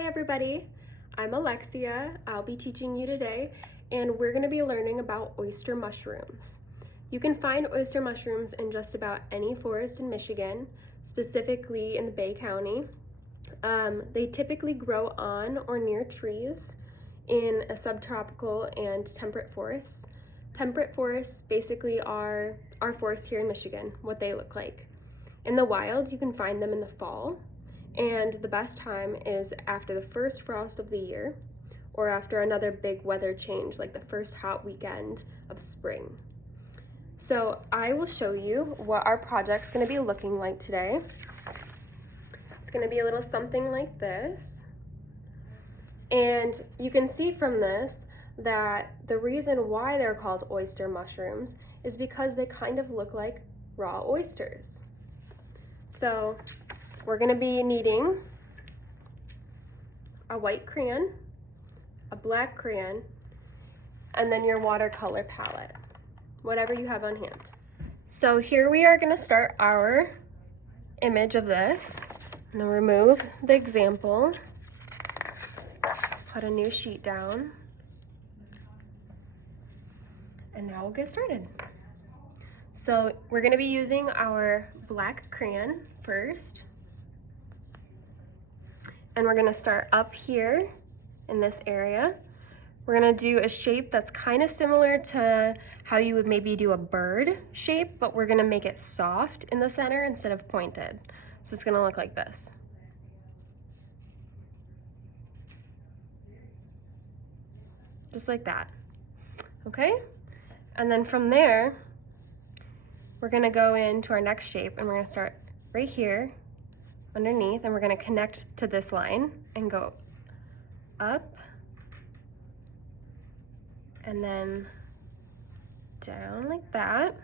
Hi everybody, I'm Alexia. I'll be teaching you today, and we're going to be learning about oyster mushrooms. You can find oyster mushrooms in just about any forest in Michigan, specifically in the Bay County. They typically grow on or near trees in a subtropical and temperate forests. Temperate forests basically are our forests here in Michigan, what they look like. In the wild, you can find them in the fall. And the best time is after the first frost of the year or after another big weather change, like the first hot weekend of spring. So I will show you what our project's going to be looking like today. It's going to be a little something like this. And you can see from this that the reason why they're called oyster mushrooms is because they kind of look like raw oysters. So we're going to be needing a white crayon, a black crayon, and then your watercolor palette, whatever you have on hand. So here we are going to start our image of this. I'm going to remove the example, put a new sheet down, and now we'll get started. So we're going to be using our black crayon first. And we're gonna start up here in this area. We're gonna do a shape that's kind of similar to how you would maybe do a bird shape, but we're gonna make it soft in the center instead of pointed. So it's gonna look like this. Just like that, okay? And then from there, we're gonna go into our next shape and we're gonna start right here underneath, and we're going to connect to this line and go up and then down like that.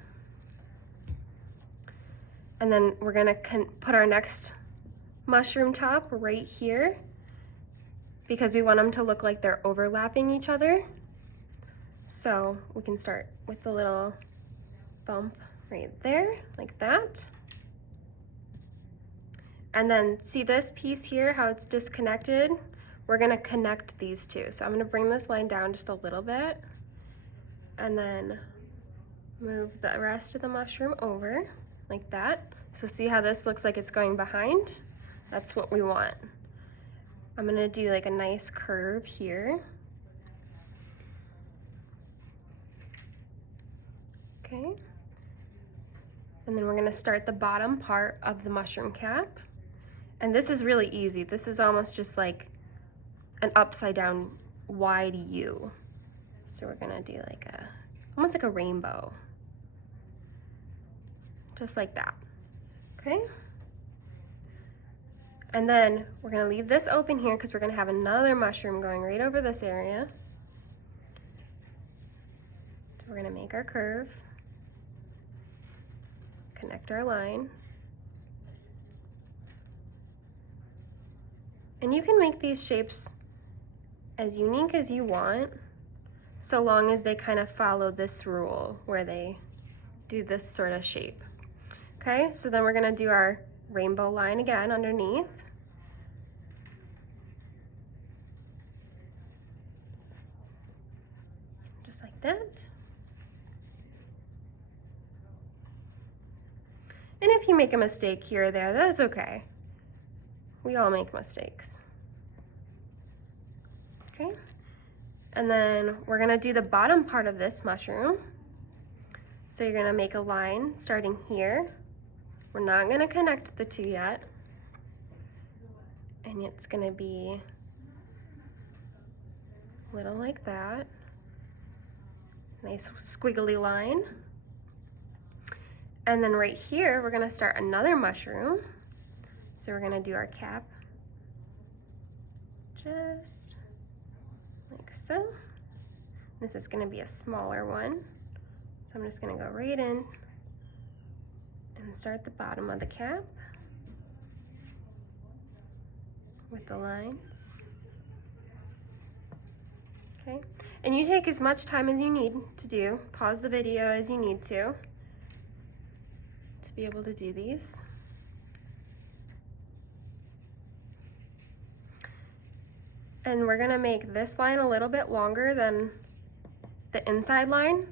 And then we're going to put our next mushroom top right here because we want them to look like they're overlapping each other. So we can start with the little bump right there like that. And then see this piece here, how it's disconnected? We're gonna connect these two. So I'm gonna bring this line down just a little bit and then move the rest of the mushroom over like that. So see how this looks like it's going behind? That's what we want. I'm gonna do like a nice curve here. Okay. And then we're gonna start the bottom part of the mushroom cap. And this is really easy. This is almost just like an upside down wide U. So we're gonna do like almost like a rainbow. Just like that, okay? And then we're gonna leave this open here because we're gonna have another mushroom going right over this area. So we're gonna make our curve, connect our line. And you can make these shapes as unique as you want, so long as they kind of follow this rule where they do this sort of shape. Okay, so then we're gonna do our rainbow line again underneath. Just like that. And if you make a mistake here or there, that's okay. We all make mistakes. Okay, and then we're gonna do the bottom part of this mushroom. So you're gonna make a line starting here. We're not gonna connect the two yet. And it's gonna be a little like that. Nice squiggly line. And then right here, we're gonna start another mushroom. So we're gonna do our cap just like so. This is gonna be a smaller one. So I'm just gonna go right in and start the bottom of the cap with the lines. Okay, and you take as much time as you need to do. Pause the video as you need to be able to do these. And we're gonna make this line a little bit longer than the inside line,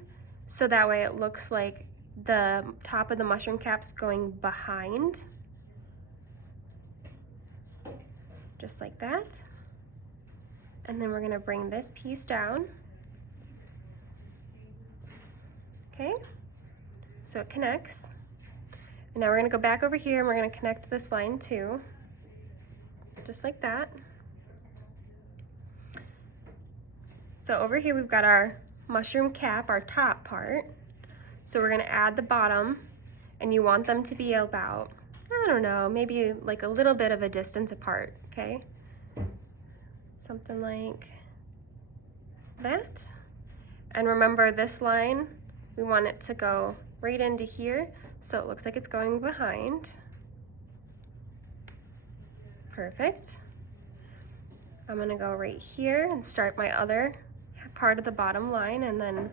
so that way it looks like the top of the mushroom cap's going behind. Just like that. And then we're gonna bring this piece down. Okay, so it connects. And now we're gonna go back over here and we're gonna connect this line too. Just like that. So over here we've got our mushroom cap, our top part. So we're gonna add the bottom, and you want them to be about, I don't know, maybe like a little bit of a distance apart, okay? Something like that. And remember, this line, we want it to go right into here, so it looks like it's going behind. Perfect. I'm gonna go right here and start my other part of the bottom line and then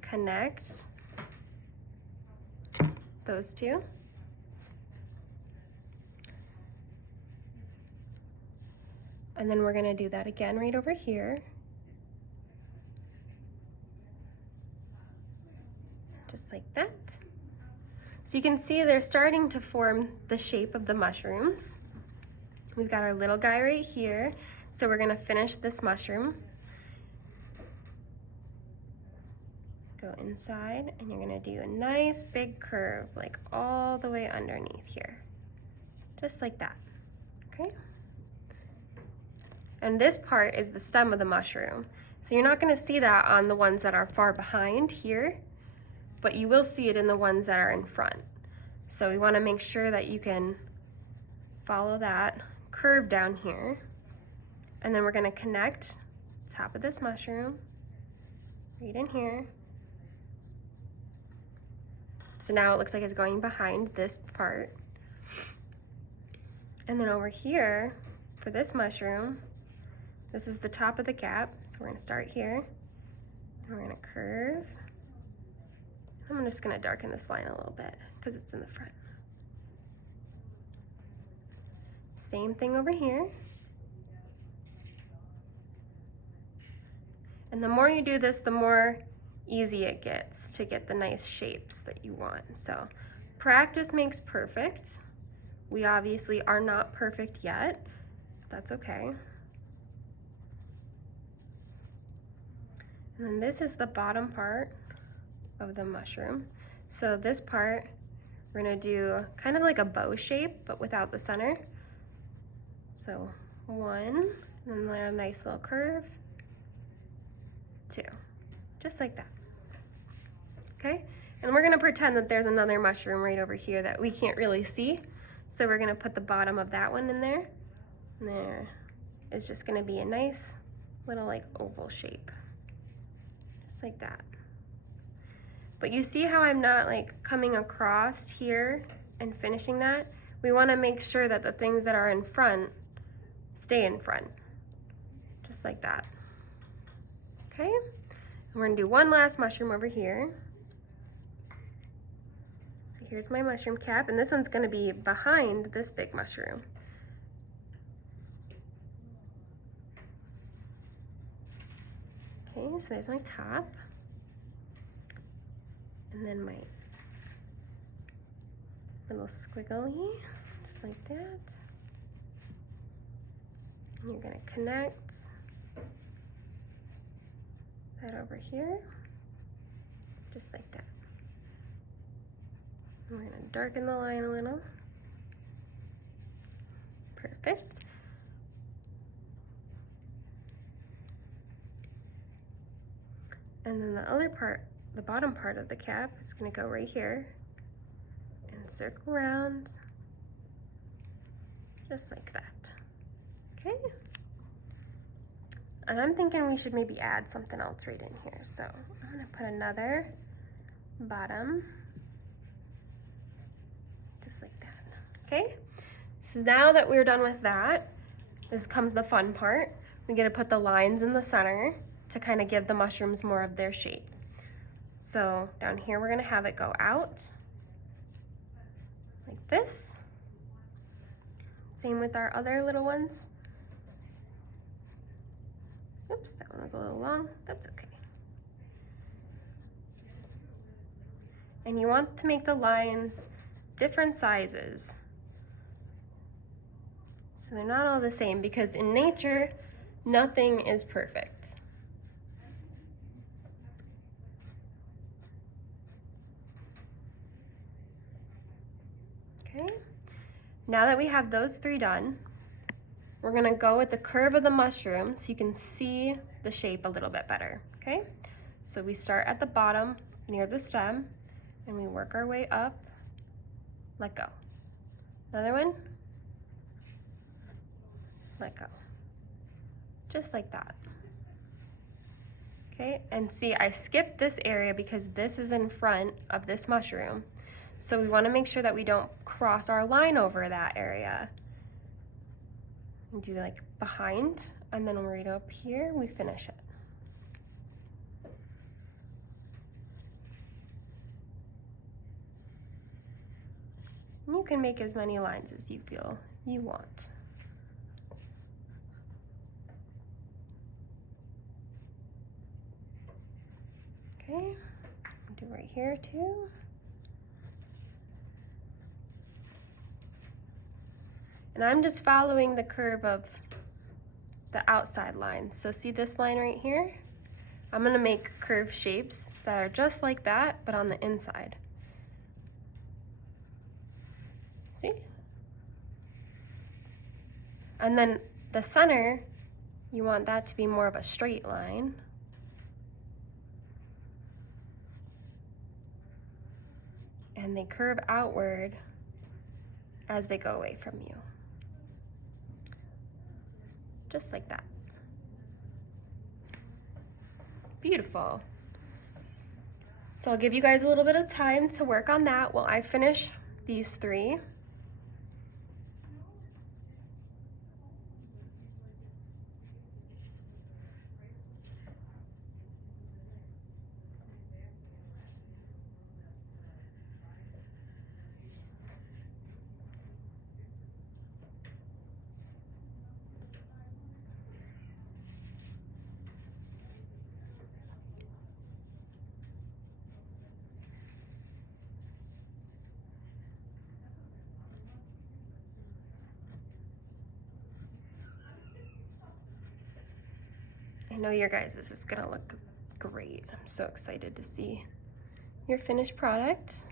connect those two. And then we're gonna do that again right over here. Just like that. So you can see they're starting to form the shape of the mushrooms. We've got our little guy right here. So we're gonna finish this mushroom. Go inside, and you're gonna do a nice big curve, like all the way underneath here. Just like that, okay? And this part is the stem of the mushroom. So you're not gonna see that on the ones that are far behind here, but you will see it in the ones that are in front. So we wanna make sure that you can follow that curve down here. And then we're gonna connect the top of this mushroom right in here. So now it looks like it's going behind this part. And then over here, for this mushroom, this is the top of the cap. So we're gonna start here, and we're gonna curve. I'm just gonna darken this line a little bit because it's in the front. Same thing over here. And the more you do this, the more easy it gets to get the nice shapes that you want. So practice makes perfect. We obviously are not perfect yet, but that's okay. And then this is the bottom part of the mushroom. So this part, we're gonna do kind of like a bow shape, but without the center. So 1, and then a nice little curve, 2, just like that. Okay, and we're gonna pretend that there's another mushroom right over here that we can't really see. So we're gonna put the bottom of that one in there. And there is just gonna be a nice little like oval shape, just like that. But you see how I'm not like coming across here and finishing that? We wanna make sure that the things that are in front stay in front, just like that. Okay, and we're gonna do one last mushroom over here. So here's my mushroom cap, and this one's gonna be behind this big mushroom. Okay, so there's my top. And then my little squiggly, just like that. And you're gonna connect that over here, just like that. And we're gonna darken the line a little. Perfect. And then the other part, the bottom part of the cap, is gonna go right here and circle around, just like that. Okay? And I'm thinking we should maybe add something else right in here. So I'm gonna put another bottom, just like that. Okay? So now that we're done with that, this comes the fun part. We get to put the lines in the center to kind of give the mushrooms more of their shape. So down here we're gonna have it go out like this. Same with our other little ones. Oops, that one was a little long. That's okay. And you want to make the lines different sizes, so they're not all the same, because in nature, nothing is perfect. Okay, now that we have those three done, we're gonna go with the curve of the mushroom so you can see the shape a little bit better, okay? So we start at the bottom near the stem and we work our way up, let go. Another one, let go. Just like that. Okay, and see, I skipped this area because this is in front of this mushroom. So we wanna make sure that we don't cross our line over that area. We do like behind, and then right up here, we finish it. And you can make as many lines as you feel you want. Okay, do right here too. And I'm just following the curve of the outside line. So see this line right here? I'm gonna make curved shapes that are just like that, but on the inside. See? And then the center, you want that to be more of a straight line. And they curve outward as they go away from you. Just like that. Beautiful. So I'll give you guys a little bit of time to work on that while I finish these three. I know your guys, this is gonna look great. I'm so excited to see your finished product.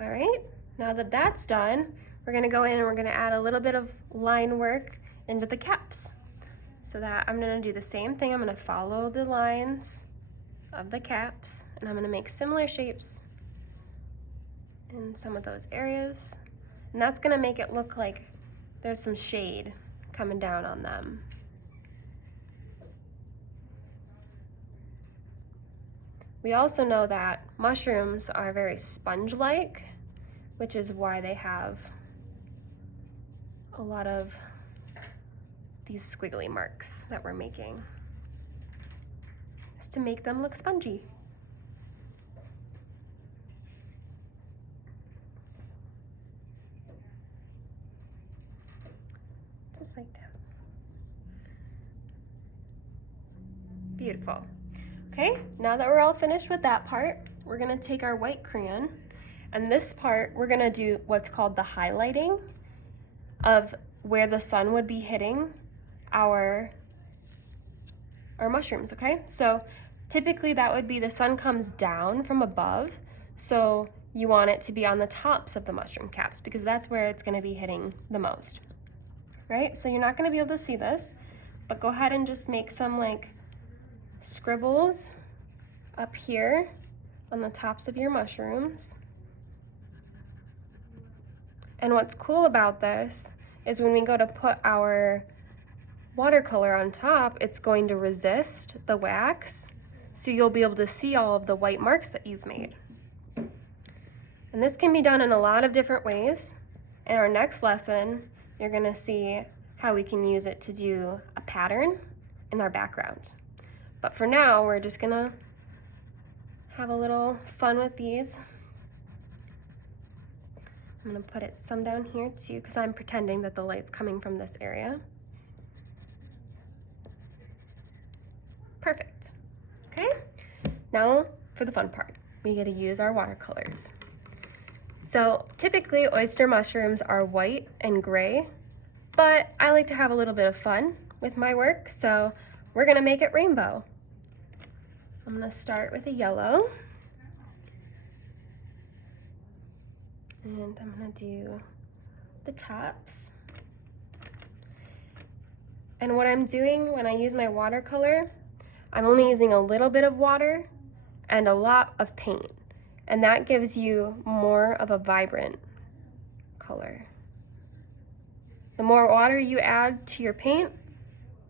All right, now that that's done, we're gonna go in and we're gonna add a little bit of line work into the caps. So that I'm gonna do the same thing. I'm gonna follow the lines of the caps and I'm gonna make similar shapes in some of those areas. And that's gonna make it look like there's some shade coming down on them. We also know that mushrooms are very sponge-like, which is why they have a lot of these squiggly marks that we're making. It's to make them look spongy. Just like that. Beautiful. Okay, now that we're all finished with that part, we're gonna take our white crayon, and this part we're gonna do what's called the highlighting of where the sun would be hitting our mushrooms, okay? So typically that would be the sun comes down from above, so you want it to be on the tops of the mushroom caps because that's where it's gonna be hitting the most, right? So you're not gonna be able to see this, but go ahead and just make some like scribbles up here on the tops of your mushrooms. And what's cool about this is when we go to put our watercolor on top, it's going to resist the wax, so you'll be able to see all of the white marks that you've made. And this can be done in a lot of different ways. In our next lesson, you're gonna see how we can use it to do a pattern in our background. But for now, we're just gonna have a little fun with these. I'm gonna put some down here too, because I'm pretending that the light's coming from this area. Perfect. Okay, now for the fun part. We get to use our watercolors. So typically oyster mushrooms are white and gray, but I like to have a little bit of fun with my work, so we're gonna make it rainbow. I'm gonna start with a yellow. And I'm gonna do the tops. And what I'm doing when I use my watercolor, I'm only using a little bit of water and a lot of paint. And that gives you more of a vibrant color. The more water you add to your paint,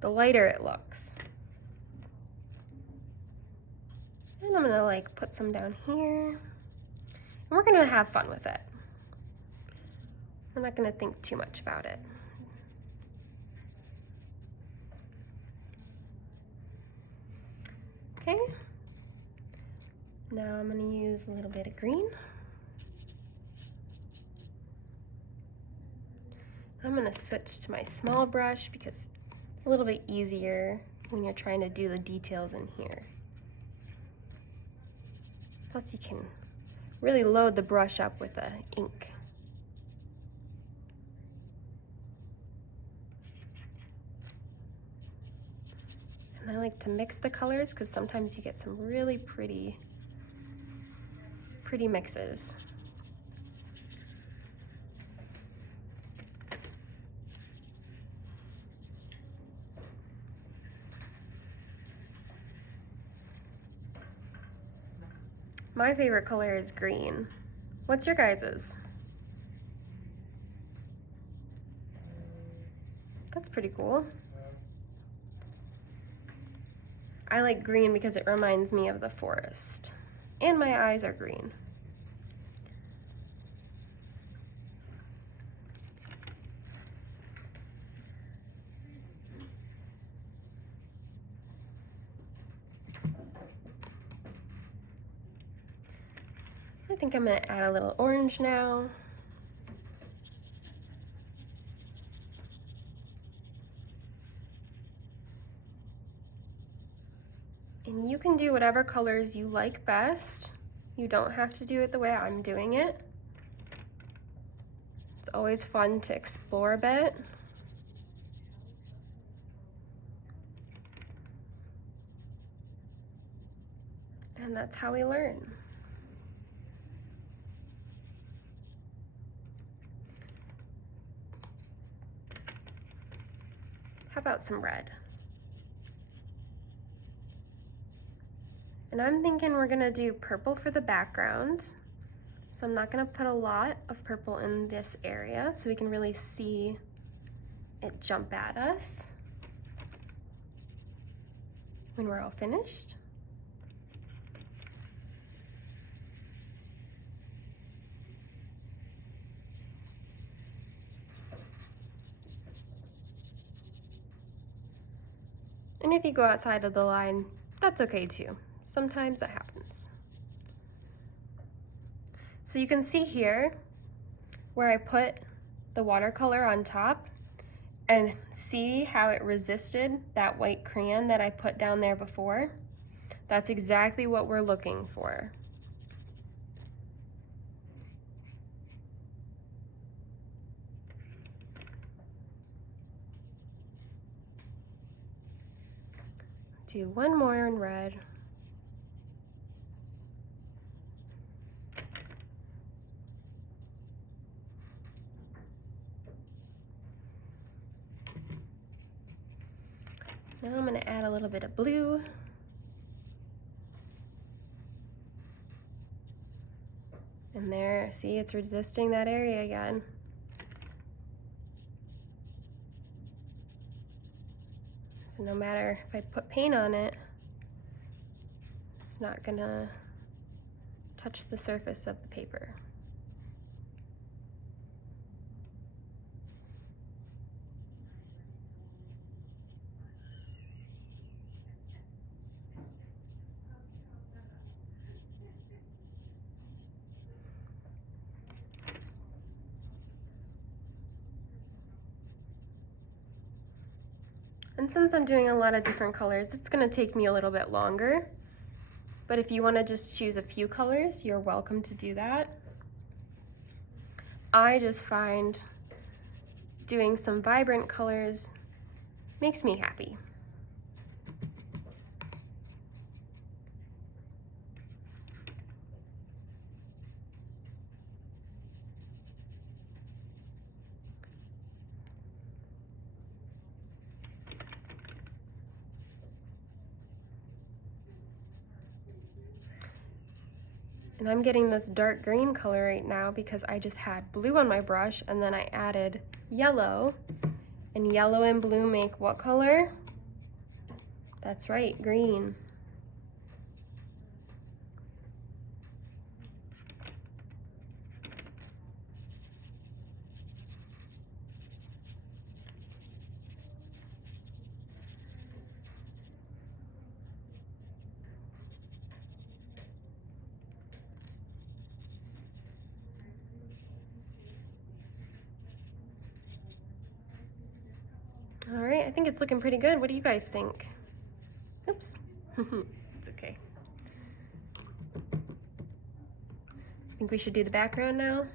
the lighter it looks. And I'm gonna like put some down here. And we're gonna have fun with it. I'm not gonna think too much about it. Okay. Now I'm gonna use a little bit of green. I'm gonna switch to my small brush because it's a little bit easier when you're trying to do the details in here. Plus you can really load the brush up with the ink. And I like to mix the colors because sometimes you get some really pretty mixes. My favorite color is green. What's your guys's? That's pretty cool. I like green because it reminds me of the forest. And my eyes are green. I think I'm gonna add a little orange now. And you can do whatever colors you like best. You don't have to do it the way I'm doing it. It's always fun to explore a bit. And that's how we learn. How about some red? And I'm thinking we're gonna do purple for the background. So I'm not gonna put a lot of purple in this area so we can really see it jump at us when we're all finished. And if you go outside of the line, that's okay too. Sometimes that happens. So you can see here where I put the watercolor on top and see how it resisted that white crayon that I put down there before. That's exactly what we're looking for. Do one more in red. Now I'm going to add a little bit of blue. And there, see, it's resisting that area again. So no matter if I put paint on it, it's not gonna touch the surface of the paper. And since I'm doing a lot of different colors, it's going to take me a little bit longer. But if you want to just choose a few colors, you're welcome to do that. I just find doing some vibrant colors makes me happy. And I'm getting this dark green color right now because I just had blue on my brush and then I added yellow. And yellow and blue make what color? That's right, green. All right, I think it's looking pretty good. What do you guys think? Oops, it's okay. I think we should do the background now.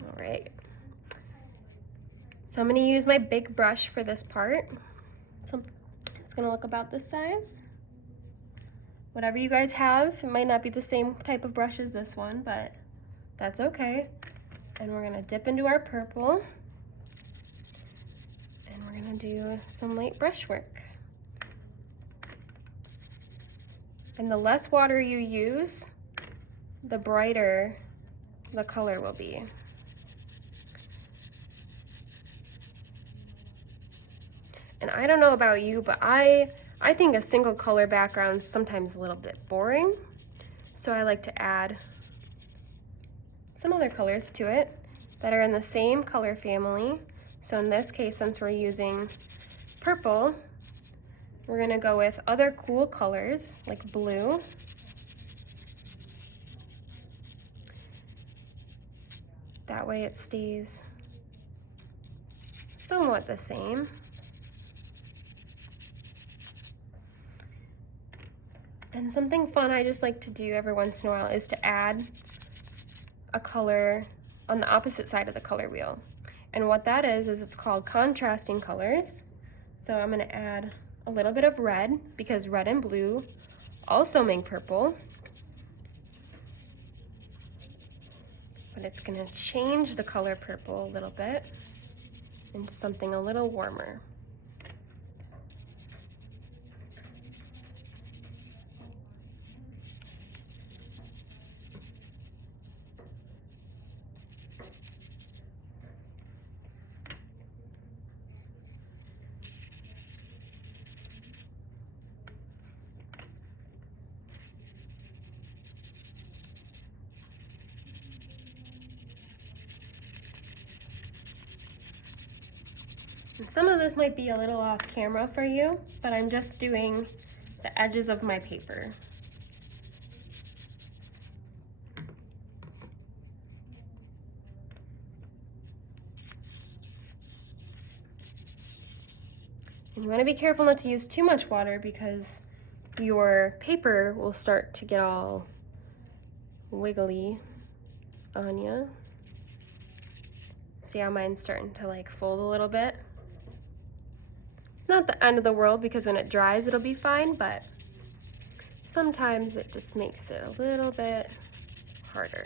All right. So I'm gonna use my big brush for this part. So it's gonna look about this size. Whatever you guys have, it might not be the same type of brush as this one, but that's okay. And we're gonna dip into our purple. And we're gonna do some light brush work. And the less water you use, the brighter the color will be. And I don't know about you, but I think a single color background is sometimes a little bit boring. So I like to add some other colors to it that are in the same color family. So in this case, since we're using purple, we're gonna go with other cool colors like blue. That way it stays somewhat the same. And something fun I just like to do every once in a while is to add a color on the opposite side of the color wheel. And what that is it's called contrasting colors. So I'm gonna add a little bit of red because red and blue also make purple. But it's gonna change the color purple a little bit into something a little warmer. And some of this might be a little off camera for you, but I'm just doing the edges of my paper. And you want to be careful not to use too much water because your paper will start to get all wiggly on you. See how mine's starting to like fold a little bit? Not the end of the world because when it dries it'll be fine, but sometimes it just makes it a little bit harder.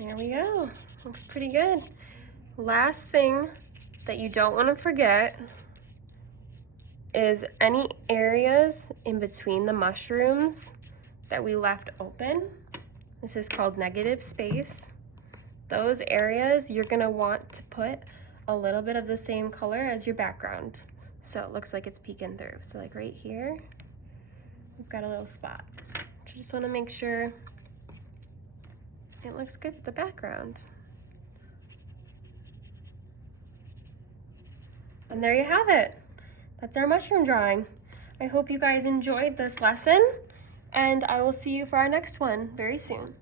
There we go. Looks pretty good. Last thing that you don't want to forget is any areas in between the mushrooms that we left open. This is called negative space. Those areas you're going to want to put a little bit of the same color as your background, so it looks like it's peeking through. So like right here, we've got a little spot. Just want to make sure it looks good with the background. And there you have it. That's our mushroom drawing. I hope you guys enjoyed this lesson, and I will see you for our next one very soon.